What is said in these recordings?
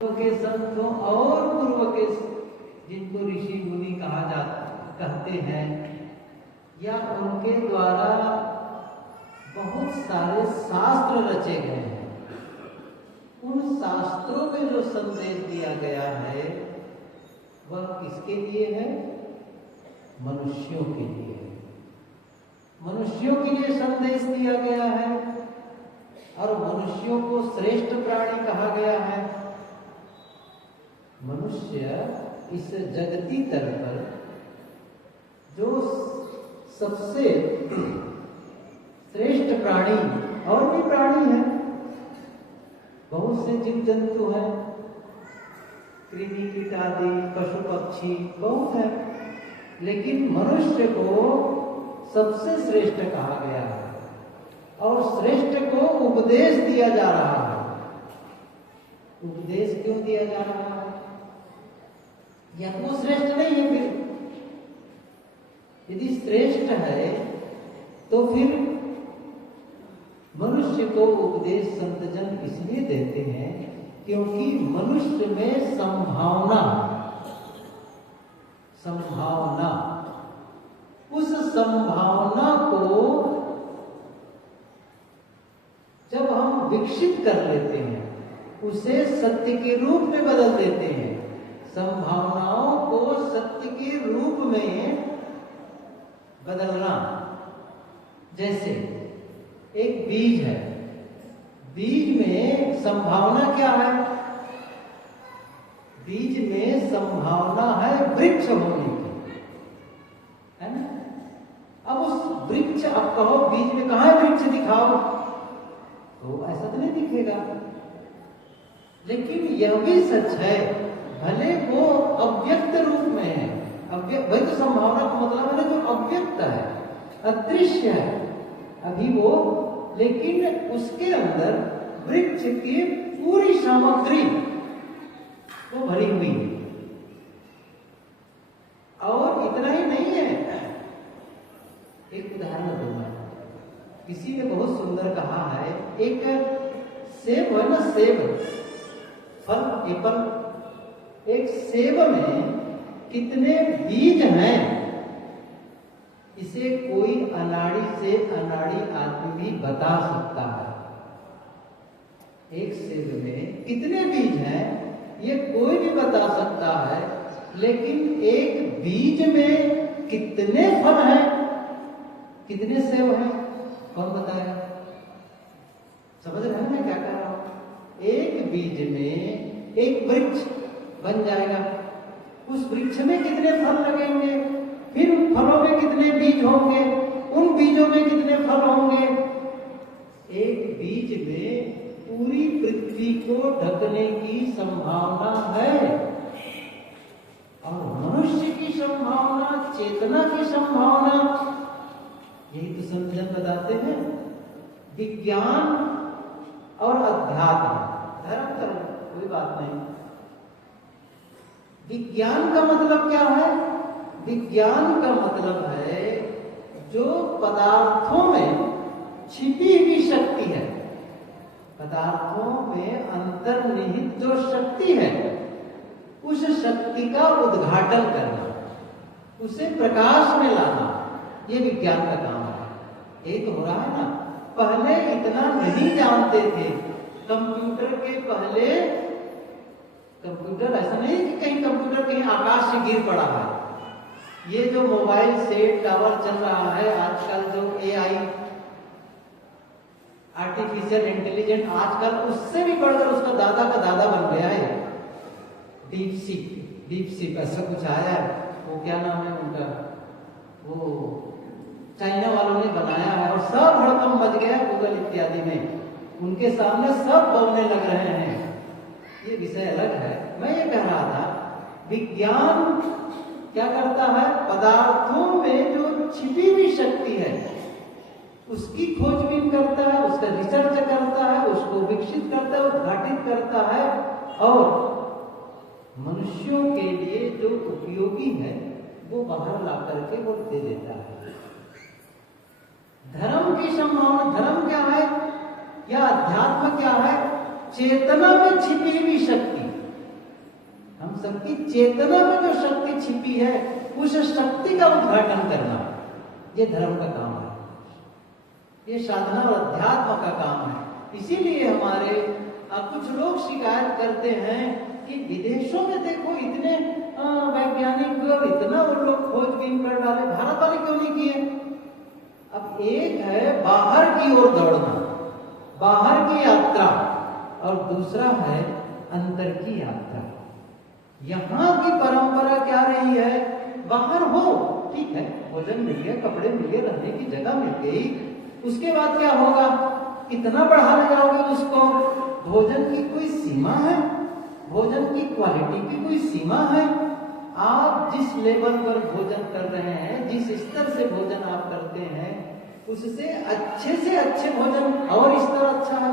के संतों और पूर्व के जिनको ऋषि मुनि कहते हैं, या उनके द्वारा बहुत सारे शास्त्र रचे गए हैं। उन शास्त्रों में जो संदेश दिया गया है वह किसके लिए है? मनुष्यों के लिए है। मनुष्यों के लिए संदेश दिया गया है और मनुष्यों को श्रेष्ठ प्राणी कहा गया है। मनुष्य इस जगती तल पर जो सबसे श्रेष्ठ प्राणी, और भी प्राणी हैं, बहुत से जीव जंतु हैं, कृमि कीट आदि, पशु पक्षी बहुत है, लेकिन मनुष्य को सबसे श्रेष्ठ कहा गया है और श्रेष्ठ को उपदेश दिया जा रहा है। उपदेश क्यों दिया जा रहा है? या वो श्रेष्ठ नहीं है? फिर यदि श्रेष्ठ है तो फिर मनुष्य को उपदेश संतजन इसलिए देते हैं क्योंकि मनुष्य में संभावना, उस संभावना को जब हम विकसित कर लेते हैं, उसे सत्य के रूप में बदल देते हैं। संभावनाओं को सत्य के रूप में बदलना, जैसे एक बीज है, बीज में संभावना क्या है? बीज में संभावना है वृक्ष होने की, है ना? अब उस वृक्ष, अब कहो बीज में कहाँ है वृक्ष, दिखाओ, तो ऐसा तो नहीं दिखेगा। लेकिन यह भी सच है, भले वो अव्यक्त रूप में है, वही तो संभावना का मतलब है ना, जो अव्यक्त है, अदृश्य है अभी वो, लेकिन उसके अंदर वृक्ष की पूरी सामग्री वो भरी हुई है। और इतना ही नहीं है, एक उदाहरण दूंगा। किसी ने बहुत सुंदर कहा है, एक सेब है ना, सेब फल, एप्पल, एक सेब में कितने बीज हैं, इसे कोई अनाड़ी से अनाड़ी आदमी भी बता सकता है। एक सेब में कितने बीज हैं ये कोई भी बता सकता है, लेकिन एक बीज में कितने फल हैं, कितने सेब हैं, कौन बताएगा? समझ रहे हैं मैं क्या कह रहा हूं? एक बीज में एक वृक्ष बन जाएगा, उस वृक्ष में कितने फल लगेंगे, फिर उन फलों में कितने बीज होंगे, उन बीजों में कितने फल होंगे। एक बीज में पूरी पृथ्वी को ढकने की संभावना है। और मनुष्य की संभावना, चेतना की संभावना, यही तो संतजन बताते हैं। विज्ञान और अध्यात्म, धर्म कर्म कोई बात नहीं। विज्ञान का मतलब क्या है? विज्ञान का मतलब है जो पदार्थों में छिपी हुई शक्ति है, पदार्थों में अंतर्निहित जो शक्ति है, उस शक्ति का उद्घाटन करना, उसे प्रकाश में लाना, ये विज्ञान का काम है। एक हो रहा है ना, पहले इतना नहीं जानते थे। कंप्यूटर के पहले, कंप्यूटर ऐसा नहीं कि कहीं कंप्यूटर कहीं आकाश से गिर पड़ा है। ये जो मोबाइल सेट टावर चल रहा है आजकल, जो एआई, आर्टिफिशियल इंटेलिजेंट, आजकल उससे भी बढ़कर उसका दादा का दादा बन गया है। डीप सीप ऐसा कुछ आया है, वो क्या नाम है उनका, वो चाइना वालों ने बनाया है और सब हड़कम मच गया गूगल इत्यादि में, उनके सामने सब बोलने लग रहे हैं। ये विषय अलग है। मैं ये कह रहा था, विज्ञान क्या करता है? पदार्थों में जो छिपी हुई शक्ति है उसकी खोजबीन करता है, उसका रिसर्च करता है, उसको विकसित करता है, उद्घाटित करता है, और मनुष्यों के लिए जो उपयोगी है वो बाहर ला करके वो दे देता है। धर्म की संभावना, धर्म क्या है या अध्यात्म क्या है? चेतना में छिपी हुई शक्ति, हम सबकी चेतना में जो शक्ति छिपी है उस शक्ति का उद्घाटन करना, ये धर्म का काम है, ये साधना और अध्यात्म का काम है। इसीलिए हमारे कुछ लोग शिकायत करते हैं कि विदेशों में देखो इतने वैज्ञानिक और इतना वो लोग खोजबीन कर डाले, भारत वाले क्यों नहीं किए? अब एक है बाहर की ओर दौड़ना, बाहर की यात्रा, और दूसरा है अंदर की यात्रा। यहाँ की परंपरा क्या रही है? बाहर हो, ठीक है, भोजन मिल गया, कपड़े मिल गए, रहने की जगह मिल गई, उसके बाद क्या होगा? कितना बढ़ा ले जाओगे उसको? भोजन की कोई सीमा है? भोजन की क्वालिटी की कोई सीमा है? आप जिस लेवल पर भोजन कर रहे हैं, जिस स्तर से भोजन आप करते हैं, उससे अच्छे भोजन और स्तर अच्छा है,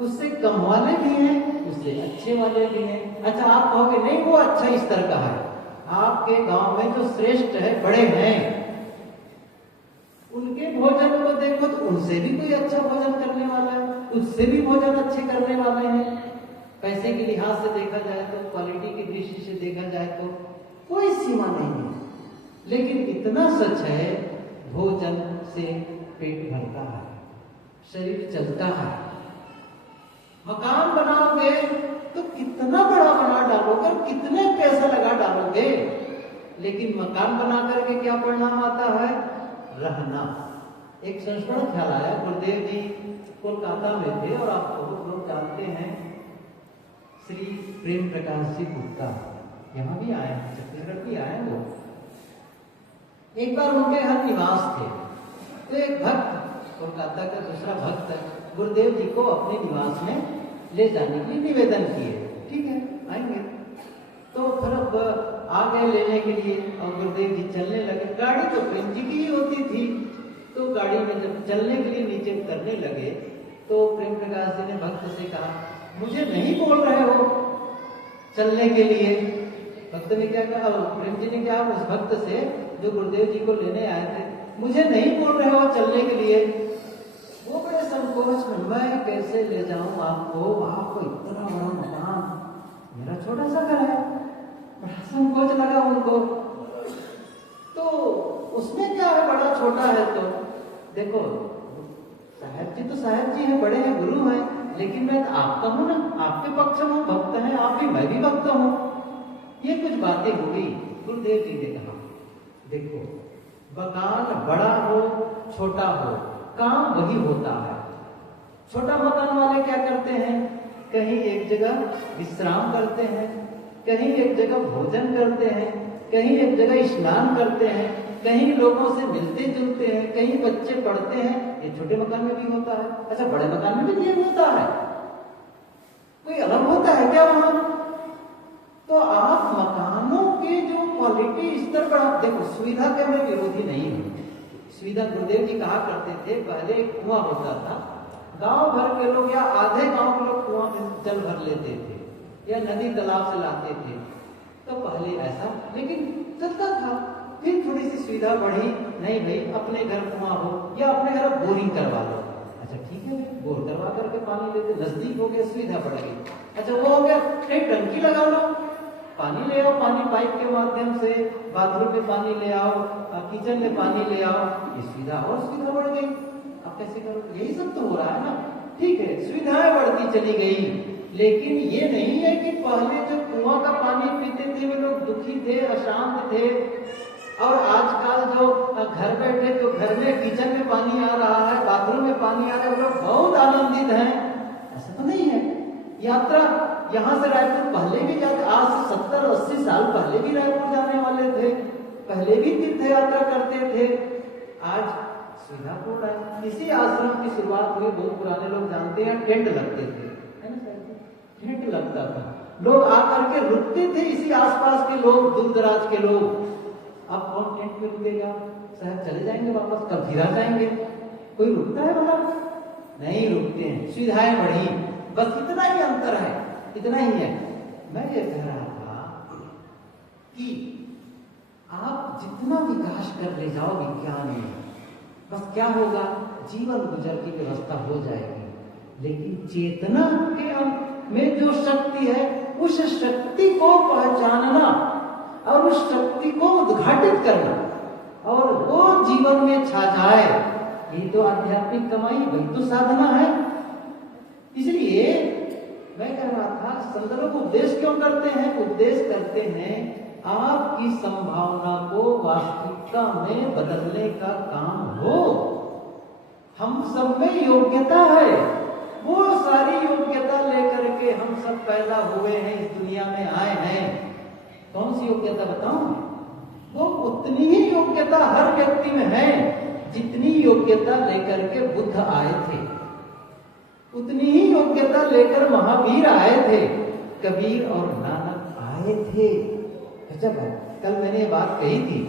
उससे कम वाले भी हैं, उससे अच्छे वाले भी हैं। अच्छा, आप कहोगे नहीं वो अच्छा स्तर का है, आपके गांव में जो श्रेष्ठ है, बड़े हैं, उनके भोजन को देखो तो उनसे भी कोई अच्छा भोजन करने वाला है, उससे भी भोजन अच्छे करने वाले हैं। पैसे के लिहाज से देखा जाए तो, क्वालिटी की दृष्टि से देखा जाए तो कोई सीमा नहीं है। लेकिन इतना सच है, भोजन से पेट भरता है, शरीर चलता है। मकान बनाओगे तो कितना बड़ा बना डालोगे, कितने पैसा लगा डालोगे, लेकिन मकान बना करके क्या परिणाम आता है? रहना। एक संस्मरण ख्याल आया, गुरुदेव जी कोलकाता में थे और आप बहुत लोग जानते हैं श्री प्रेम प्रकाश जी गुप्ता, यहाँ भी आए हैं, छत्तीसगढ़ भी आए वो। एक बार उनके यहाँ निवास थे, तो एक भक्त, कोलकाता का दूसरा भक्त गुरुदेव जी को अपने निवास में ले जाने के लिए निवेदन किए, ठीक है आएंगे। तो फिर अब आ गए लेने के लिए, और गुरुदेव जी चलने लगे। गाड़ी तो प्रेम जी की ही होती थी, तो गाड़ी में जब चलने के लिए नीचे उतरने लगे तो प्रेम प्रकाश जी ने भक्त से कहा, मुझे नहीं बोल रहे हो चलने के लिए? भक्त ने क्या कहा, प्रेम जी ने क्या उस भक्त से जो गुरुदेव जी को लेने आए थे, मुझे नहीं बोल रहे हो चलने के लिए? वो बड़े संकोच में, मैं कैसे ले जाऊं आपको, आपको इतना बड़ा मकान, मेरा छोटा सा घर है, बड़ा संकोच लगा उनको। तो उसमें क्या है, बड़ा छोटा है तो देखो, साहब जी तो साहब जी हैं, बड़े हैं, गुरु हैं, लेकिन मैं आपका हूं ना, आपके पक्ष में भक्त हैं आप भी, मैं भी भक्त हूं। ये कुछ बातें हो गई। गुरुदेव जी ने कहा, देखो मकान बड़ा हो छोटा हो, काम वही होता है। छोटा मकान वाले क्या करते हैं, कहीं एक जगह विश्राम करते हैं, कहीं एक जगह भोजन करते हैं, कहीं एक जगह स्नान करते हैं, कहीं लोगों से मिलते जुलते हैं, कहीं बच्चे पढ़ते हैं। ये छोटे मकान में भी होता है। अच्छा, बड़े मकान में भी ये होता है, कोई अलग होता है क्या वहां? तो आप मकानों के जो क्वालिटी स्तर पर आप देखो, सुविधा के मैं विरोधी नहीं हूं। सुविधा, गुरुदेव जी कहा करते थे, पहले एक कुआं होता था, गांव भर के लोग या आधे गांव के लोग कुआं में जल भर लेते थे या नदी तालाब से लाते थे। तो पहले ऐसा, लेकिन चलता था। फिर थोड़ी सी सुविधा बढ़ी, नहीं भाई अपने घर कुआं हो या अपने घर बोरिंग करवा लो। अच्छा ठीक है, बोर करवा करके पानी लेते, नजदीक हो गया, सुविधा बढ़ गई। अच्छा वो हो गया, एक टंकी लगा लो, पानी ले आओ, पानी पाइप के माध्यम से बाथरूम में पानी ले आओ, किचन में पानी ले आओ, ये सुविधा और सुविधा बढ़ गई। अब कैसे करो? यही सब तो हो रहा है ना। ठीक है, सुविधाएं बढ़ती चली गई, लेकिन ये नहीं है कि पहले जो कुआं का पानी पीते थे वे लोग दुखी थे, अशांत थे, और आजकल जो घर बैठे तो घर में किचन में पानी आ रहा है, बाथरूम में पानी आ रहा है, वो लोग बहुत आनंदित हैं। ऐसा तो नहीं है। यात्रा यहाँ से रायपुर पहले भी जाते, आज से 70-80 साल पहले भी रायपुर जाने वाले थे, पहले भी तीर्थ यात्रा करते थे। आज सुविधा पूर्ण है। इसी आश्रम की शुरुआत हुई, बहुत पुराने लोग जानते हैं, टेंट लगते थे, है ना, टेंट लगता था, लोग आकर के रुकते थे, इसी आसपास के लोग, दूर दराज के लोग। अब कौन टेंट में रुकेगा? साहब चले जाएंगे वापस, कब फिर आ जाएंगे। कोई रुकता है वहां? नहीं रुकते हैं। सुविधाएं बढ़ी, बस इतना ही अंतर है, इतना ही है। मैं ये कह रहा था कि आप जितना विकास कर ले जाओ विज्ञान में, बस क्या होगा, जीवन गुजर की व्यवस्था हो जाएगी, लेकिन चेतना के में जो शक्ति है उस शक्ति को पहचानना और उस शक्ति को उद्घाटित करना और वो जीवन में छा जाए, ये तो आध्यात्मिक कमाई, वही तो साधना है। इसलिए मैं कह रहा था, संतों को उपदेश क्यों करते हैं? उपदेश करते हैं आपकी संभावना को वास्तविकता में बदलने का काम हो। हम सब में योग्यता है, वो सारी योग्यता लेकर के हम सब पैदा हुए हैं, इस दुनिया में आए हैं। कौन सी योग्यता बताऊं? वो उतनी ही योग्यता हर व्यक्ति में है जितनी योग्यता लेकर के बुद्ध आए थे, उतनी ही योग्यता लेकर महावीर आए थे, कबीर और नानक आए थे। जब कल मैंने ये बात कही थी,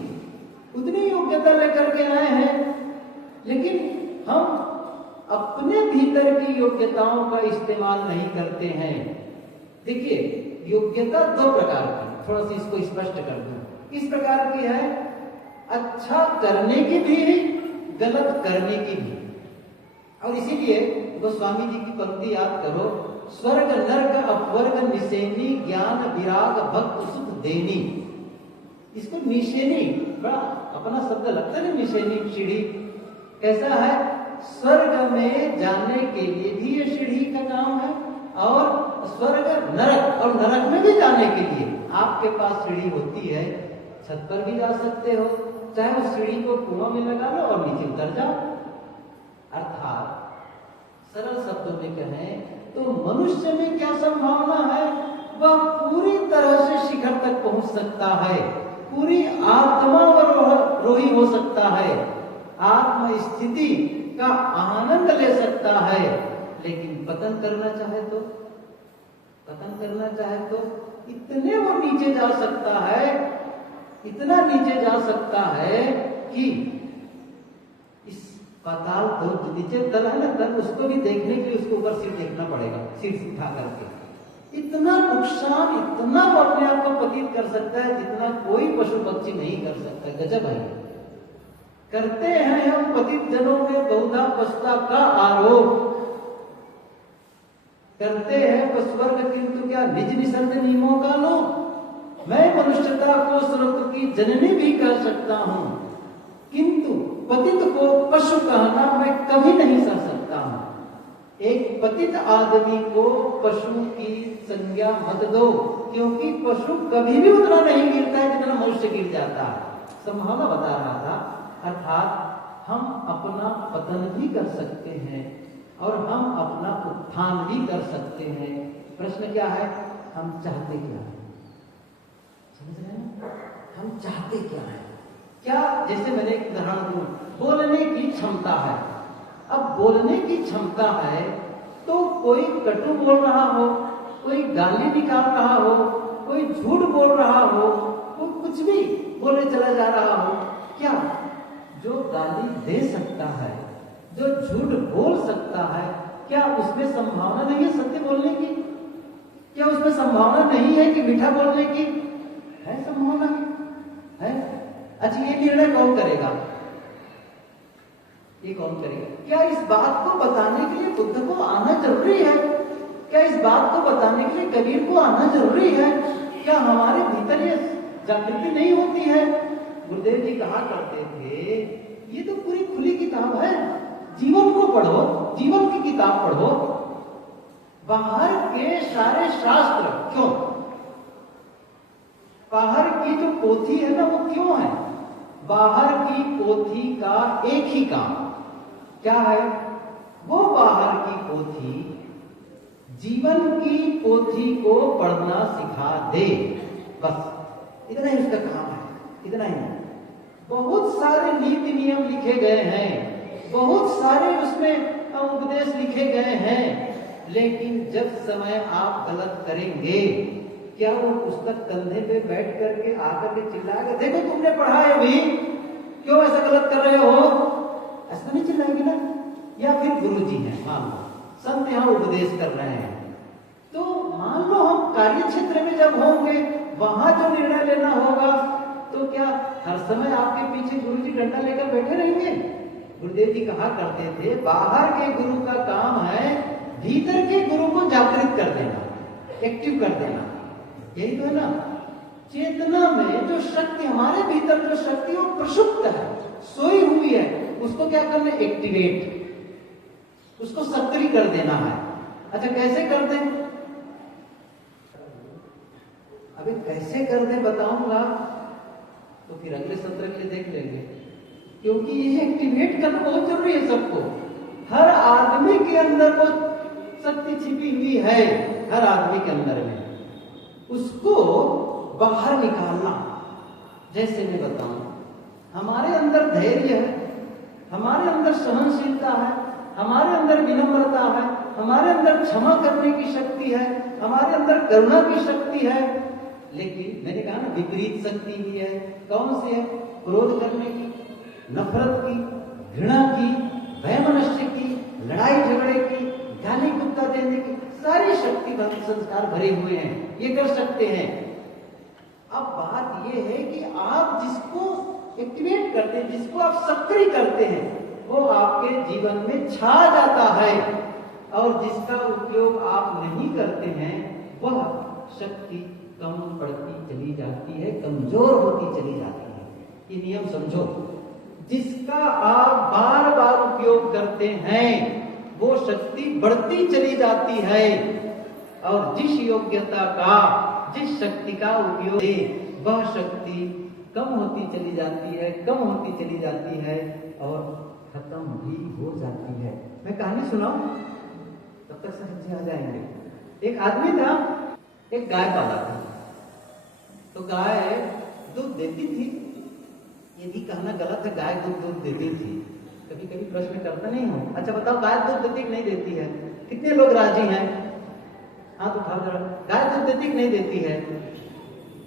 उतनी योग्यता लेकर के आए हैं, लेकिन हम अपने भीतर की योग्यताओं का इस्तेमाल नहीं करते हैं। देखिए, योग्यता दो प्रकार की, थोड़ा सा इसको स्पष्ट कर दूं। इस प्रकार की है अच्छा करने की भी, गलत करने की भी। और इसीलिए गोस्वामी जी की पंक्ति याद करो, स्वर्ग नर्क अपवर्ग निशेनी, ज्ञान विराग भक्त सुख देनी। इसको निशेनी, बड़ा अपना शब्द लगता है, निशेनी सीढ़ी। कैसा है? स्वर्ग में जाने के लिए भी ये सीढ़ी का काम है, और स्वर्ग नरक और नरक में भी जाने के लिए आपके पास सीढ़ी होती है। छत पर भी जा सकते हो, चाहे उस सीढ़ी को कुआं में लगा लो और नीचे उतर जाओ। अर्थात सरल शब्दों में कहें तो मनुष्य में क्या संभावना है? वह पूरी तरह से शिखर तक पहुंच सकता है, पूरी आत्मावरोही हो सकता है, आत्म स्थिति का आनंद ले सकता है। लेकिन पतन करना चाहे तो, पतन करना चाहे तो इतने वो नीचे जा सकता है, इतना नीचे जा सकता है कि इस पाताल तो नीचे तल है ना, तल, उसको भी देखने के लिए उसको ऊपर सिर देखना पड़ेगा, सिर उठा करके। इतना नुकसान, इतना वो अपने आप को पतित कर सकता है जितना कोई पशु पक्षी नहीं कर सकता। गजब है। करते हैं हम पतित जनों में बहुधा पछता का आरोप, करते हैं स्वर्ग किंतु क्या निज निसंग नियमों का लोप। मैं मनुष्यता को स्वर्ग की जननी भी कर सकता हूं, किंतु पतित को पशु कहना मैं कभी नहीं कर सकता हूं। एक पतित आदमी को पशु की संज्ञा मत दो, क्योंकि पशु कभी भी उतना नहीं गिरता है जितना मनुष्य गिर जाता है। संभावना बता रहा था। अर्थात हम अपना पतन भी कर सकते हैं और हम अपना उत्थान भी कर सकते हैं। प्रश्न क्या है? हम चाहते क्या है? समझ रहे हैं? हम चाहते क्या है? क्या, जैसे मैंने एक उदाहरण दूं, बोलने की क्षमता है। अब बोलने की क्षमता है तो कोई कटु बोल रहा हो, कोई गाली निकाल रहा हो, कोई झूठ बोल रहा हो, वो कुछ भी बोले चला जा रहा हो, क्या जो गाली दे सकता है, जो झूठ बोल सकता है, क्या उसमें संभावना नहीं है सत्य बोलने की? क्या उसमें संभावना नहीं है कि मीठा बोलने की? है संभावना है। अच्छा, ये निर्णय कौन करेगा? ये कौन करेगा? क्या इस बात को बताने के लिए बुद्ध को आना जरूरी है? क्या इस बात को बताने के लिए कबीर को आना जरूरी है? क्या हमारे भीतर ये जागृति नहीं होती है? गुरुदेव जी कहा करते थे, ये तो पूरी खुली किताब है, जीवन को पढ़ो, जीवन की किताब पढ़ो। बाहर के सारे शास्त्र क्यों, बाहर की जो पोथी है ना, वो क्यों है? बाहर की पोथी का एक ही काम क्या है? वो बाहर की पोथी जीवन की पोथी को पढ़ना सिखा दे, बस इतना ही उसका काम है, इतना ही। बहुत सारे नीति नियम लिखे गए हैं, बहुत सारे उसमें उपदेश लिखे गए हैं, लेकिन जब समय आप गलत करेंगे, क्या वो पुस्तक कंधे पे बैठ करके आकर के चिल्लाएगा, देखो तुमने पढ़ा है भी, क्यों ऐसा गलत कर रहे हो? ऐसा नहीं चिल्लाएगी ना। या फिर गुरु जी हैं, मान लो संत यहाँ उपदेश कर रहे हैं, तो मान लो हम कार्य क्षेत्र में जब होंगे, वहां जो निर्णय लेना होगा, तो क्या हर समय आपके पीछे गुरु जी डंडा लेकर बैठे रहेंगे? गुरुदेव जी कहा करते थे, बाहर के गुरु का काम है भीतर के गुरु को जागृत कर देना, एक्टिव कर देना। यही तो है ना, चेतना में जो शक्ति, हमारे भीतर जो शक्ति वो प्रसुप्त है, सोई हुई है, उसको क्या करना है? एक्टिवेट, उसको सक्रिय कर देना है। अच्छा कैसे कर दें? अभी कैसे कर दें बताऊंगा, तो फिर अगले सत्र के लिए देख लेंगे, क्योंकि ये एक्टिवेट करना बहुत जरूरी है सबको। हर आदमी के अंदर वो शक्ति छिपी हुई है, हर आदमी के अंदर में, उसको बाहर निकालना। जैसे मैं बताऊं, हमारे अंदर धैर्य है, हमारे अंदर सहनशीलता है, हमारे अंदर विनम्रता है, हमारे अंदर क्षमा करने की शक्ति है, हमारे अंदर करुणा की शक्ति है, लेकिन मैंने कहा ना विपरीत शक्ति भी है। कौन सी है? क्रोध करने की, नफरत की, घृणा की, वैमनस्य की, लड़ाई झगड़े की, गाली गुप्ता देने की, सारी शक्ति संस्कार भरे हुए हैं, ये कर सकते हैं। अब बात ये है कि आप जिसको एक्टिवेट करते हैं, जिसको आप सक्रिय करते हैं, वो आपके जीवन में छा जाता है, और जिसका उपयोग आप नहीं करते हैं वह शक्ति कम पड़ती चली जाती है, कमजोर होती चली जाती है। ये नियम समझो, जिसका आप बार बार उपयोग करते हैं वो शक्ति बढ़ती चली जाती है, और जिस योग्यता का, जिस शक्ति का उपयोग है वह शक्ति कम होती चली जाती है, कम होती चली जाती है और खत्म भी हो जाती है। मैं कहानी सुनाऊं, तब तक समझ आ जाएंगे। एक आदमी था, एक गाय पाला था, तो गाय दूध देती थी। ये भी कहना गलत है, गाय दूध देती थी, कभी कभी प्रश्न करता नहीं हूं। अच्छा बताओ, गाय दूध देती कि नहीं देती है? कितने लोग राजी हैं? हाँ तो उठाओ जरा, गाय दूध देती कि नहीं देती है?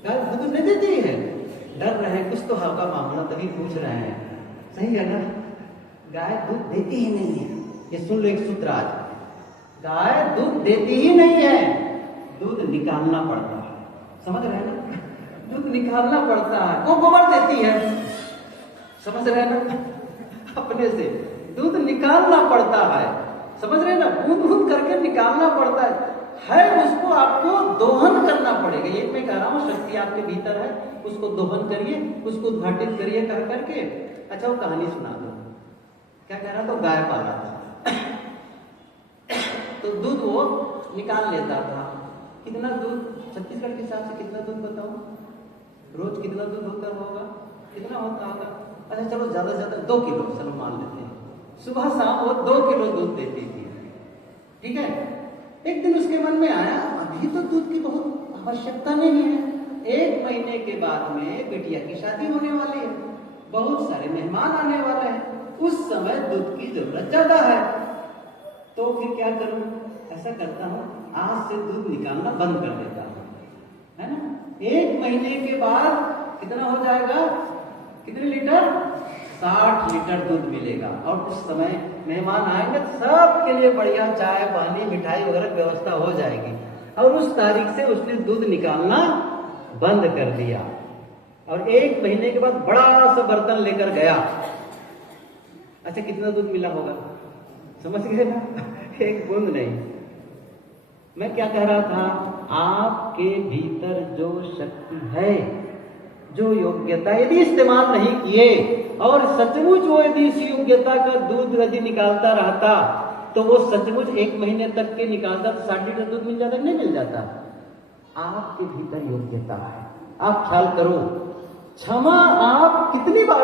गाय दूध नहीं देती है, डर रहे हैं, कुछ तो हल्का मामला तभी पूछ रहे हैं, सही है ना? गाय दूध देती ही नहीं है, ये सुन लो एक सूत्र आज, गाय दूध देती ही नहीं है, दूध निकालना पड़ता है, समझ रहे हैं ना? दूध निकालना पड़ता है। वो गोबर देती है, समझ रहे हैं ना? अपने से दूध निकालना पड़ता है, समझ रहे हैं ना? बूंद बूंद करके निकालना पड़ता है, उसको आपको दोहन करना पड़ेगा। ये मैं कह रहा हूँ, शक्ति आपके भीतर है, उसको दोहन करिए, उसको उद्घाटित करिए कर करके। अच्छा वो कहानी सुना दो, क्या कह रहा था? गाय पाला था तो दूध वो निकाल लेता था। कितना दूध? छत्तीसगढ़ के हिसाब से कितना दूध बताओ? रोज कितना दूध होता होगा? कितना होता होगा? अच्छा चलो ज्यादा से ज्यादा 2 किलो चलो मान लेते हैं, सुबह शाम वो 2 किलो दूध देती थी, ठीक है? एक दिन उसके मन में आया, अभी तो दूध की बहुत आवश्यकता नहीं है, 1 महीने के बाद में बिटिया की शादी होने वाली है, बहुत सारे मेहमान आने वाले हैं, उस समय दूध की जरूरत ज्यादा है, तो फिर क्या करूं? ऐसा करता हूं, आज से दूध निकालना बंद कर देता हूं, है ना? 1 महीने के बाद कितना हो जाएगा? कितने लीटर? 60 लीटर दूध मिलेगा, और उस समय मेहमान आएंगे, सबके लिए बढ़िया चाय पानी मिठाई वगैरह व्यवस्था हो जाएगी। और उस तारीख से उसने दूध निकालना बंद कर दिया, और 1 महीने के बाद बड़ा सा बर्तन लेकर गया। अच्छा कितना दूध मिला होगा? समझ गए ना? 1 बूंद नहीं। मैं क्या कह रहा था? आपके भीतर जो शक्ति है, जो योग्यता, यदि इस्तेमाल नहीं किए और सचमुच वो यदि इस योग्यता का दूध यदि निकालता रहता, तो वो सचमुच 1 महीने तक के निकालता तो 60 लीटर दूध मिल जाता, नहीं मिल जाता? आपके भीतर योग्यता है, आप ख्याल करो। क्षमा आप कितनी बार